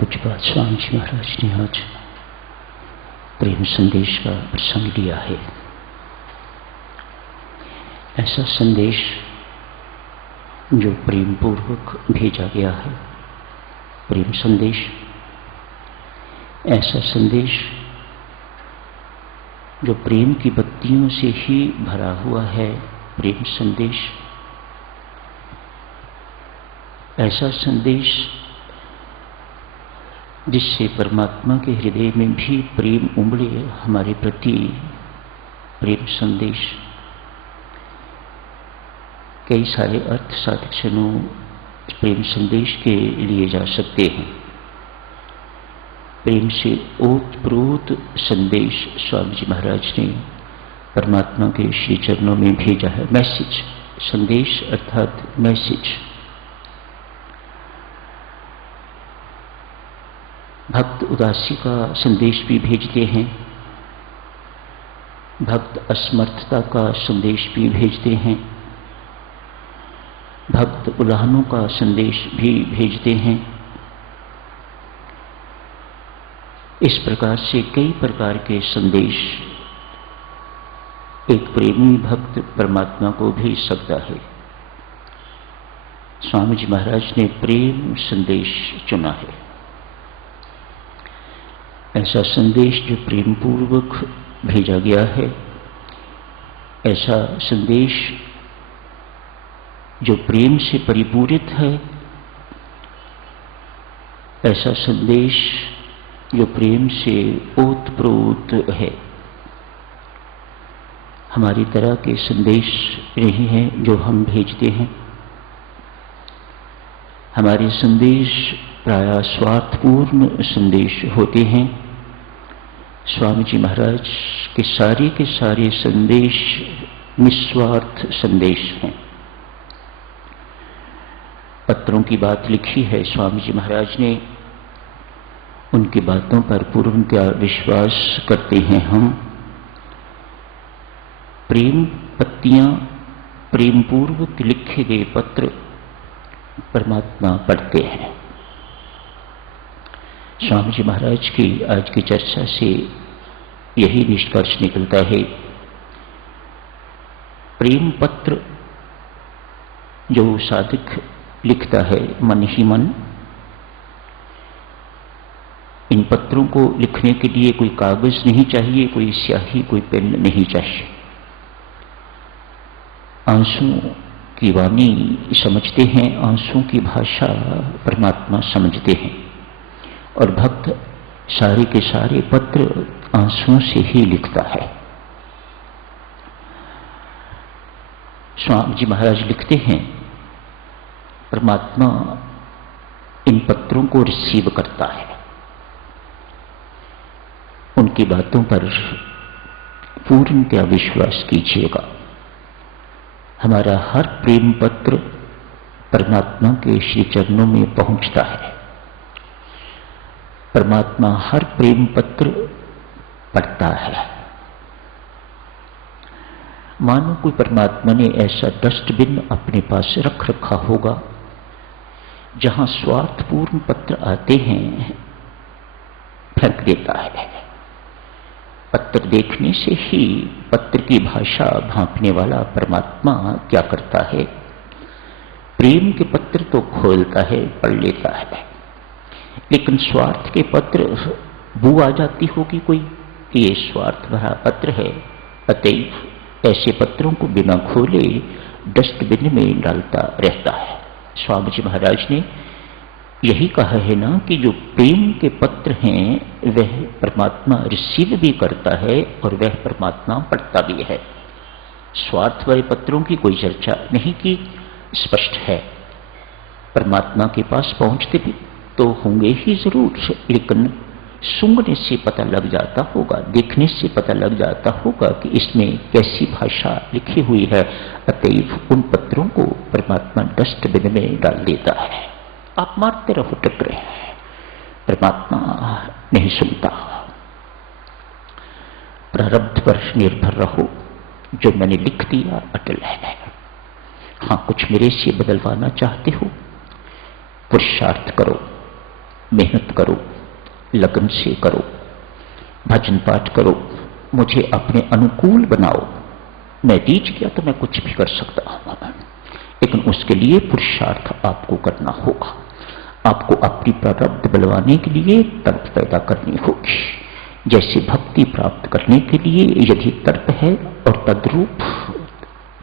पूज्यपाद स्वामी जी महाराज ने आज प्रेम संदेश का प्रसंग लिया है। ऐसा संदेश जो प्रेम पूर्वक भेजा गया है, प्रेम संदेश। ऐसा संदेश जो प्रेम की बत्तियों से ही भरा हुआ है, प्रेम संदेश। ऐसा संदेश जिससे परमात्मा के हृदय में भी प्रेम उमड़े हमारे प्रति, प्रेम संदेश। कई सारे अर्थ साधकों प्रेम संदेश के लिए जा सकते हैं। प्रेम से ओतप्रोत संदेश स्वामी जी महाराज ने परमात्मा के श्री चरणों में भेजा है। मैसेज, संदेश अर्थात मैसेज। भक्त उदासी का संदेश भी भेजते हैं, भक्त असमर्थता का संदेश भी भेजते हैं, भक्त उल्हानों का संदेश भी भेजते हैं। इस प्रकार से कई प्रकार के संदेश एक प्रेमी भक्त परमात्मा को भेज सकता है। स्वामी जी महाराज ने प्रेम संदेश चुना है। ऐसा संदेश जो प्रेम पूर्वक भेजा गया है, ऐसा संदेश जो प्रेम से परिपूरित है, ऐसा संदेश जो प्रेम से ओतप्रोत है। हमारी तरह के संदेश नहीं हैं जो हम भेजते हैं। हमारे संदेश प्रायः स्वार्थपूर्ण संदेश होते हैं। स्वामी जी महाराज के सारे संदेश निस्वार्थ संदेश हैं। पत्रों की बात लिखी है स्वामी जी महाराज ने, उनकी बातों पर पूर्णतया विश्वास करते हैं हम। प्रेम पत्तियां, प्रेम पूर्वक लिखे गए पत्र परमात्मा पढ़ते हैं। स्वामी जी महाराज की आज की चर्चा से यही निष्कर्ष निकलता है। प्रेम पत्र जो साधक लिखता है मन ही मन, इन पत्रों को लिखने के लिए कोई कागज नहीं चाहिए, कोई स्याही, कोई पेन नहीं चाहिए। आंसुओं की वाणी समझते हैं, आंसुओं की भाषा परमात्मा समझते हैं, और भक्त सारे के सारे पत्र आंसुओं से ही लिखता है। स्वामी जी महाराज लिखते हैं, परमात्मा इन पत्रों को रिसीव करता है। उनकी बातों पर पूर्णतया विश्वास कीजिएगा। हमारा हर प्रेम पत्र परमात्मा के श्री चरणों में पहुंचता है। परमात्मा हर प्रेम पत्र पढ़ता है। मानो कोई परमात्मा ने ऐसा डस्टबिन अपने पास रख रखा होगा जहां स्वार्थपूर्ण पत्र आते हैं, फेंक देता है। पत्र देखने से ही पत्र की भाषा भांपने वाला परमात्मा क्या करता है, प्रेम के पत्र तो खोलता है, पढ़ लेता है। लेकिन स्वार्थ के पत्र बू आ जाती होगी कोई कि ये स्वार्थ भरा पत्र है, अतएव ऐसे पत्रों को बिना खोले डस्टबिन में डालता रहता है। स्वामी जी महाराज ने यही कहा है ना कि जो प्रेम के पत्र हैं वह परमात्मा रिसीव भी करता है और वह परमात्मा पढ़ता भी है। स्वार्थ वाले पत्रों की कोई चर्चा नहीं की, स्पष्ट है। परमात्मा के पास पहुंचते भी तो होंगे ही जरूर, लेकिन सूंघने से पता लग जाता होगा, देखने से पता लग जाता होगा कि इसमें कैसी भाषा लिखी हुई है। अतएव उन पत्रों को परमात्मा डस्टबिन में डाल देता है। आप मारते रहो टकरे, परमात्मा नहीं सुनता। प्रारब्ध पर निर्भर रहो, जो मैंने लिख दिया अटल है। हाँ, कुछ मेरे से बदलवाना चाहते हो, पुरुषार्थ करो, मेहनत करो, लगन से करो, भजन पाठ करो, मुझे अपने अनुकूल बनाओ। मैं रीझ गया तो मैं कुछ भी कर सकता हूं, लेकिन उसके लिए पुरुषार्थ आपको करना होगा। आपको अपनी प्रारब्ध बलवाने के लिए तर्क पैदा करनी होगी। जैसे भक्ति प्राप्त करने के लिए यदि तर्क है और तद्रूप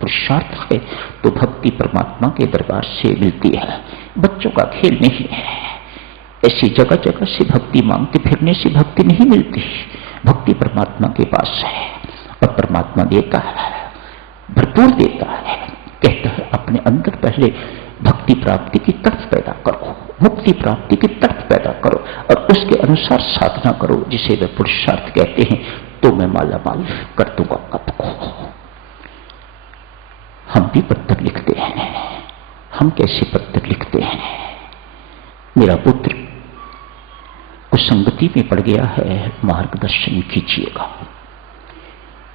पुरुषार्थ है तो भक्ति परमात्मा के दरबार से मिलती है, बच्चों का खेल नहीं है। ऐसी जगह जगह से भक्ति मांगते फिरने से भक्ति नहीं मिलती। भक्ति परमात्मा के पास है और परमात्मा देता है, भरपूर देता है। कहता है अपने अंदर पहले भक्ति प्राप्ति की तर्क पैदा करो, मुक्ति प्राप्ति की तर्क पैदा करो और उसके अनुसार साधना करो, जिसे वे पुरुषार्थ कहते हैं। तो मैं माला माल कर दूंगा आपको। हम भी पत्र लिखते हैं। हम कैसे पत्र लिखते हैं? मेरा पुत्र कुसंगति में पड़ गया है, मार्गदर्शन कीजिएगा।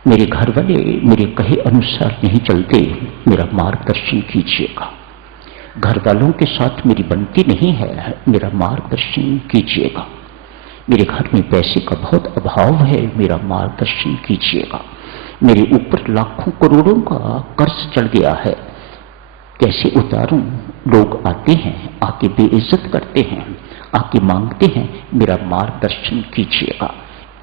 मेरे घर वाले मेरे कहे अनुसार नहीं चलते, मेरा मार्गदर्शन कीजिएगा। घर वालों के साथ मेरी बनती नहीं है, मेरा मार्गदर्शन कीजिएगा। मेरे घर में पैसे का बहुत अभाव है, मेरा मार्गदर्शन कीजिएगा। मेरे ऊपर लाखों करोड़ों का कर्ज चढ़ गया है, कैसे उतारूं? लोग आते हैं, आके बेइज्जत करते हैं, आके मांगते हैं, मेरा मार्गदर्शन कीजिएगा।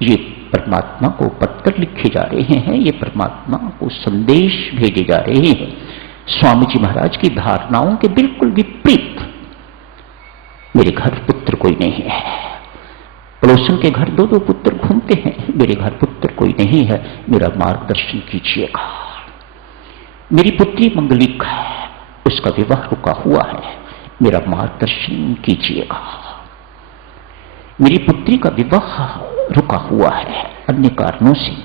ये परमात्मा को पत्र लिखे जा रहे हैं, ये परमात्मा को संदेश भेजे जा रहे हैं। स्वामी जी महाराज की धारणाओं के बिल्कुल विपरीत। मेरे घर पुत्र कोई नहीं है। पड़ोसन के घर दो दो पुत्र घूमते हैं, मेरे घर पुत्र कोई नहीं है, मेरा मार्गदर्शन कीजिएगा। मेरी पुत्री मंगलिक है, उसका विवाह रुका हुआ है, मेरा मार्गदर्शन कीजिएगा। मेरी पुत्री का विवाह रुका हुआ है अन्य कारणों से,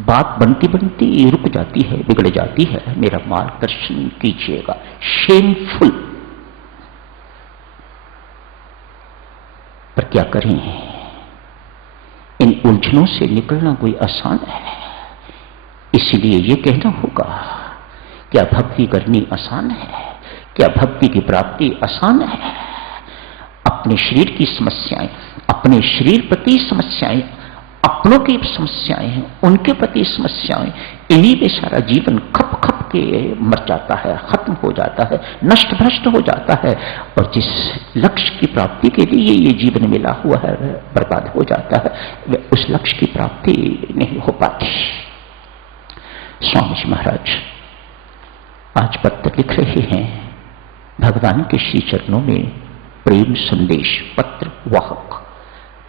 बात बनती बनती रुक जाती है, बिगड़ जाती है, मेरा मार्गदर्शन कीजिएगा। शेमफुल। पर क्या करें, इन उलझनों से निकलना कोई आसान है। इसलिए ये कहना होगा, क्या भक्ति करनी आसान है? क्या भक्ति की प्राप्ति आसान है? अपने शरीर की समस्याएं, अपने शरीर प्रति समस्याएं, अपनों की समस्याएं हैं, उनके प्रति समस्याएं, इन्हीं में सारा जीवन खप खप के मर जाता है, खत्म हो जाता है, नष्ट भ्रष्ट हो जाता है। और जिस लक्ष्य की प्राप्ति के लिए ये जीवन मिला हुआ है बर्बाद हो जाता है, वह उस लक्ष्य की प्राप्ति नहीं हो पाती। स्वामी जी महाराज आज पत्र लिख रहे हैं, भगवान के श्री चरणों में प्रेम संदेश, पत्र वाहक,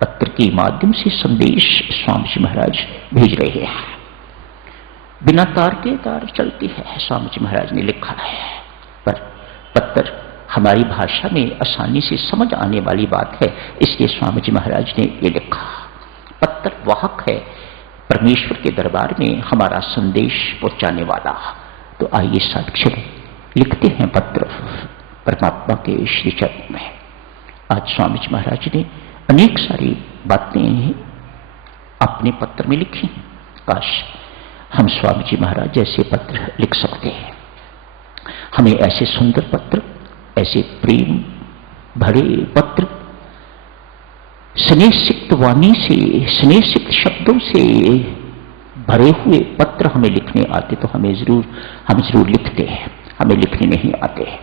पत्र के माध्यम से संदेश स्वामी जी महाराज भेज रहे हैं। बिना तार के तार चलती है, स्वामी जी महाराज ने लिखा है। पर पत्र हमारी भाषा में आसानी से समझ आने वाली बात है, इसलिए स्वामी जी महाराज ने ये लिखा। पत्र वाहक है, परमेश्वर के दरबार में हमारा संदेश पहुंचाने वाला। तो आइए साक्षर लिखते हैं पत्र परमात्मा के श्री चरण में। आज स्वामी जी महाराज ने अनेक सारी बातें अपने पत्र में लिखी। काश हम स्वामी जी महाराज जैसे पत्र लिख सकते हैं। हमें ऐसे सुंदर पत्र, ऐसे प्रेम भरे पत्र, स्नेहसिक्त वाणी से, स्नेहसिक्त शब्दों से भरे हुए पत्र हमें लिखने आते तो हम जरूर लिखते हैं। हमें लिखने नहीं आते हैं।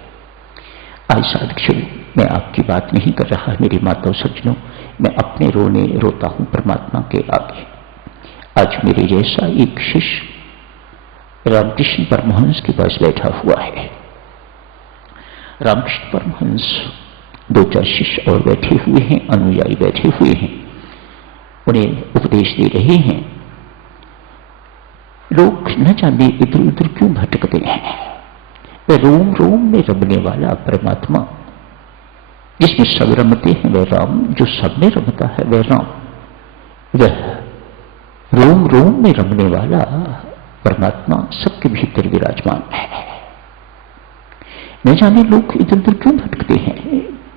आज साधक, मैं आपकी बात नहीं कर रहा मेरी माताओं सज्जनों, मैं अपने रोने रोता हूं परमात्मा के आगे। आज मेरे जैसा एक शिष्य रामकृष्ण परमहंस के पास बैठा हुआ है। रामकृष्ण परमहंस, दो चार शिष्य और बैठे हुए हैं, अनुयायी बैठे हुए हैं, उन्हें उपदेश दे रहे हैं। लोग न जाने इधर उधर क्यों भटकते हैं। रोम रोम में रमने वाला परमात्मा, जिसमें सब रमते हैं वह राम, जो सब में रमता है वह राम, वह रोम रोम में रमने वाला परमात्मा सबके भीतर विराजमान है। न जाने लोग इधर उधर क्यों भटकते हैं,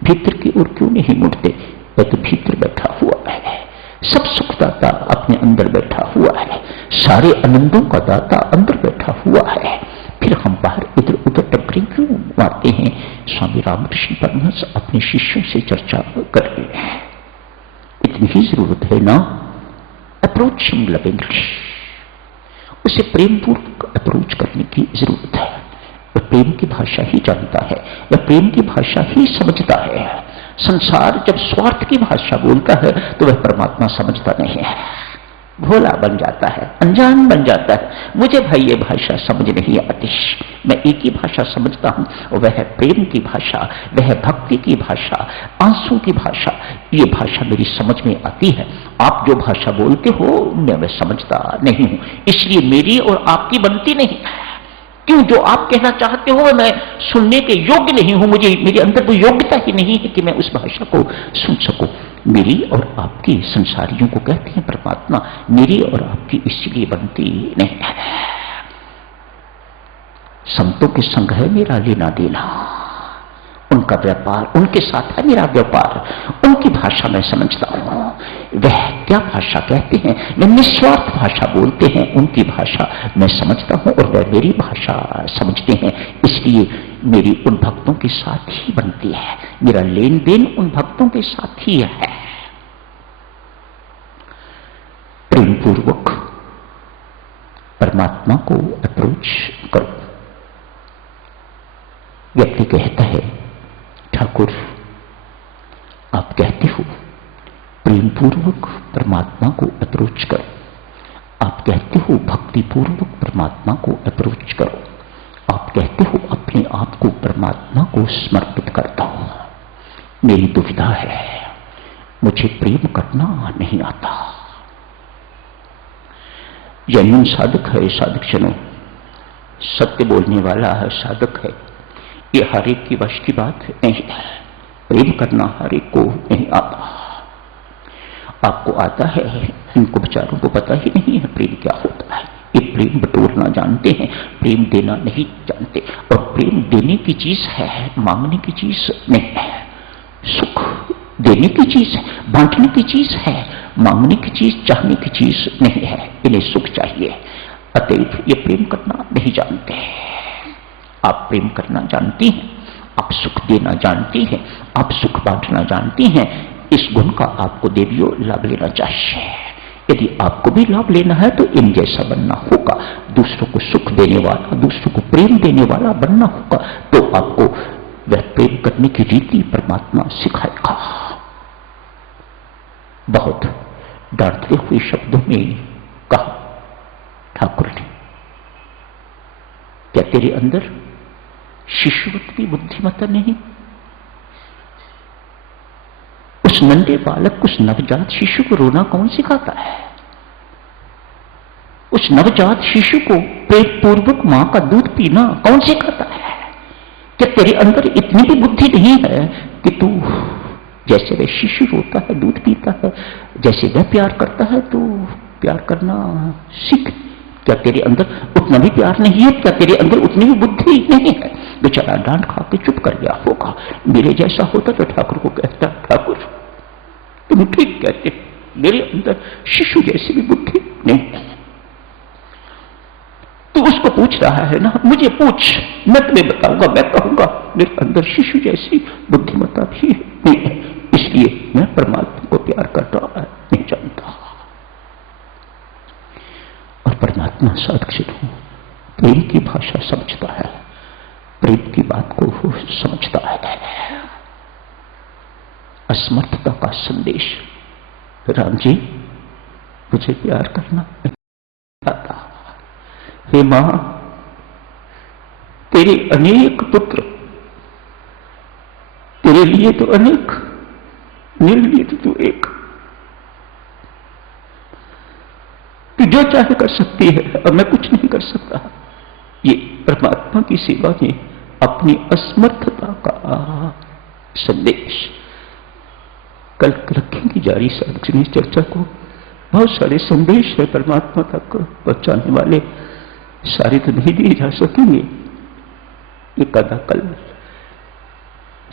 भीतर की ओर क्यों नहीं मुड़ते। वह तो भीतर बैठा हुआ है, सब सुखदाता अपने अंदर बैठा हुआ है, सारे आनंदों का दाता अंदर बैठा हुआ है। फिर हम बाहर इधर उधर टकरे क्यों मारते हैं। स्वामी रामकृष्ण परमहंस अपने शिष्यों से चर्चा कर रहे हैं। इतनी ही जरूरत है ना, अप्रोचिंग लविंगली, उसे प्रेम पूर्वक अप्रोच करने की जरूरत है। वह प्रेम की भाषा ही जानता है, वह प्रेम की भाषा ही समझता है। संसार जब स्वार्थ की भाषा बोलता है तो वह परमात्मा समझता नहीं है, भोला बन जाता है, अनजान बन जाता है। मुझे भाई ये भाषा समझ नहीं आती, मैं एक ही भाषा समझता हूं, और वह है प्रेम की भाषा, वह है भक्ति की भाषा, आंसू की भाषा। ये भाषा मेरी समझ में आती है। आप जो भाषा बोलते हो मैं वह समझता नहीं हूं, इसलिए मेरी और आपकी बनती नहीं। क्यों? जो आप कहना चाहते हो मैं सुनने के योग्य नहीं हूं, मुझे मेरे अंदर कोई योग्यता ही नहीं है कि मैं उस भाषा को सुन सकूं। मेरी और आपकी, संसारियों को कहते हैं परमात्मा, मेरी और आपकी इसलिए बनती नहीं है। संतों के संग है मेरा लेना देना, उनका व्यापार, उनके साथ है मेरा व्यापार, उनकी भाषा मैं समझता हूं। वह क्या भाषा कहते हैं, वह निस्वार्थ भाषा बोलते हैं, उनकी भाषा मैं समझता हूं और वह मेरी भाषा समझते हैं। इसलिए मेरी उन भक्तों के साथ ही बनती है, मेरा लेन देन उन भक्तों के साथ ही है। प्रेम पूर्वक परमात्मा को अप्रोच करो। व्यक्ति कहता है, ठाकुर आप कहते हो प्रेम पूर्वक परमात्मा को अप्रोच करो, आप कहते हो भक्ति पूर्वक परमात्मा को अप्रोच करो, आप कहते हो अपने आप को परमात्मा को समर्पित करता हूं। मेरी दुविधा है, मुझे प्रेम करना नहीं आता। जेन्युइन साधक है, साधक जनो, सत्य बोलने वाला है, साधक है। ये हर एक की वश की बात नहीं है, प्रेम करना हर एक को नहीं आता। आपको आता है, इनको बेचारों को पता ही नहीं है प्रेम क्या होता है। ये प्रेम बटोरना जानते हैं, प्रेम देना नहीं जानते। और प्रेम देने की चीज है, मांगने की चीज नहीं है। सुख देने की चीज है, बांटने की चीज है, मांगने की चीज, चाहने की चीज नहीं है। इन्हें सुख चाहिए, अतएव ये प्रेम करना नहीं जानते। आप प्रेम करना जानती हैं, आप सुख देना जानती हैं, आप सुख बांटना जानती हैं। इस गुण का आपको देवियों लाभ लेना चाहिए। यदि आपको भी लाभ लेना है तो इन जैसा बनना होगा, दूसरों को सुख देने वाला, दूसरों को प्रेम देने वाला बनना होगा। तो आपको वह प्रेम करने की रीति परमात्मा सिखाएगा। बहुत डांटते हुए शब्दों में कहा ठाकुर ने, क्या तेरे अंदर शिशुवत की बुद्धिमत्ता नहीं? उस नन्हे बालक, उस नवजात शिशु को रोना कौन सिखाता है? उस नवजात शिशु को प्रेम पूर्वक मां का दूध पीना कौन सिखाता है? क्या तेरे अंदर इतनी भी बुद्धि नहीं है कि तू जैसे वह शिशु रोता है, दूध पीता है, जैसे वह प्यार करता है तो प्यार करना सीख? क्या तेरे अंदर उतना भी प्यार नहीं है? क्या तेरे अंदर उतनी भी बुद्धि नहीं है? बेचारा डांट खा के चुप कर गया होगा। मेरे जैसा होता तो ठाकुर को कहता, ठाकुर तुम ठीक कहते, मेरे अंदर शिशु जैसी भी बुद्धि नहीं है। तो उसको पूछ रहा है ना, मुझे पूछ, मैं तुम्हें बताऊंगा, मैं कहूंगा मेरे अंदर शिशु जैसी बुद्धिमत्ता भी नहीं है, इसलिए मैं परमात्मा को प्यार करता नहीं जानता। और परमात्मा साधक प्रेम की भाषा समझता है, प्रेम की बात को समझता है। असमर्थता का संदेश, राम जी मुझे प्यार करना नहीं आता। हे मां, तेरे अनेक पुत्र, तेरे लिए तो अनेक, मेरे लिए तो तू एक। तू जो चाहे कर सकती है और मैं कुछ नहीं कर सकता। ये परमात्मा की सेवा में अपनी असमर्थता का संदेश। कल रखेंगे जारी सार्वजनिक चर्चा को। बहुत सारे संदेश है परमात्मा तक पहुंचाने वाले, सारे तो नहीं दिए जा सकेंगे। एक आधा कल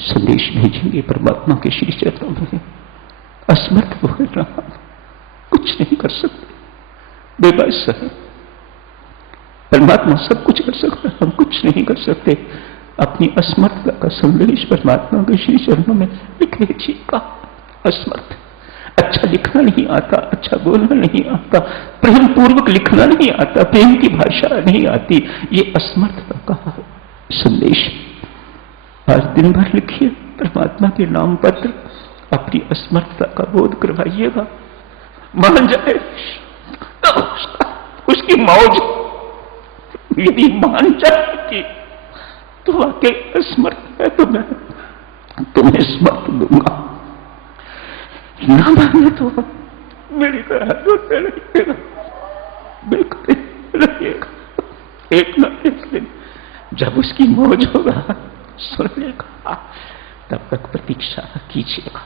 संदेश भेजेंगे परमात्मा के श्री चरणों में। असमर्थ बोल रहा, कुछ नहीं कर सकते, बेबस है। परमात्मा सब कुछ कर सकता है, हम कुछ नहीं कर सकते। अपनी असमर्थता का संदेश परमात्मा के श्री चरणों में लिख लीजिएगा। असमर्थ, अच्छा लिखना नहीं आता, अच्छा बोलना नहीं आता, प्रेम पूर्वक लिखना नहीं आता, प्रेम की भाषा नहीं आती, ये असमर्थता का संदेश। आज दिन भर लिखिए परमात्मा के नाम पत्र, अपनी असमर्थता का बोध करवाइएगा। मान जाए उसकी मौज, यदि मान जाएगी तो वाकई असमर्थ है तो मैं तुम्हें समर्थ दूंगा, ना माने तो मेरी तरह रोते रहिएगा, बिल्कुल रहिएगा। एक ना एक दिन जब उसकी मौज होगा सुन लेगा, तब तक प्रतीक्षा कीजिएगा।